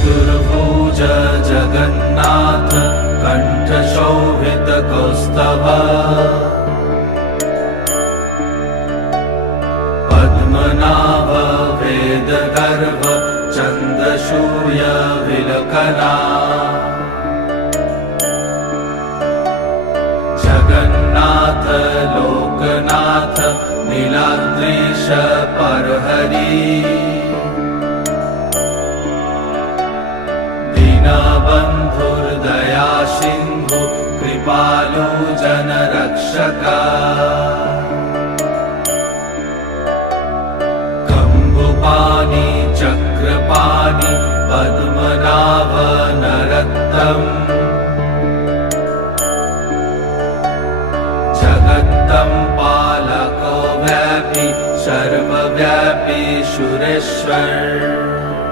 चतुर्भुज जगन्नाथ कण्ठशोभितकौस्तभ पद्मनाभ वेदगर्भ चन्द्रसूर्य विलकना जगन्नाथ लोकनाथ नीलाद्रीश परहरि दीनबन्धुर्दया सिन्धु कृपालु जनरक्षक कम्बुपाणि चक्रपाणि पद्मनाभ नरोत्तम जगत्तं पालको व्यापी सर्वव्यापी सुरेश्वर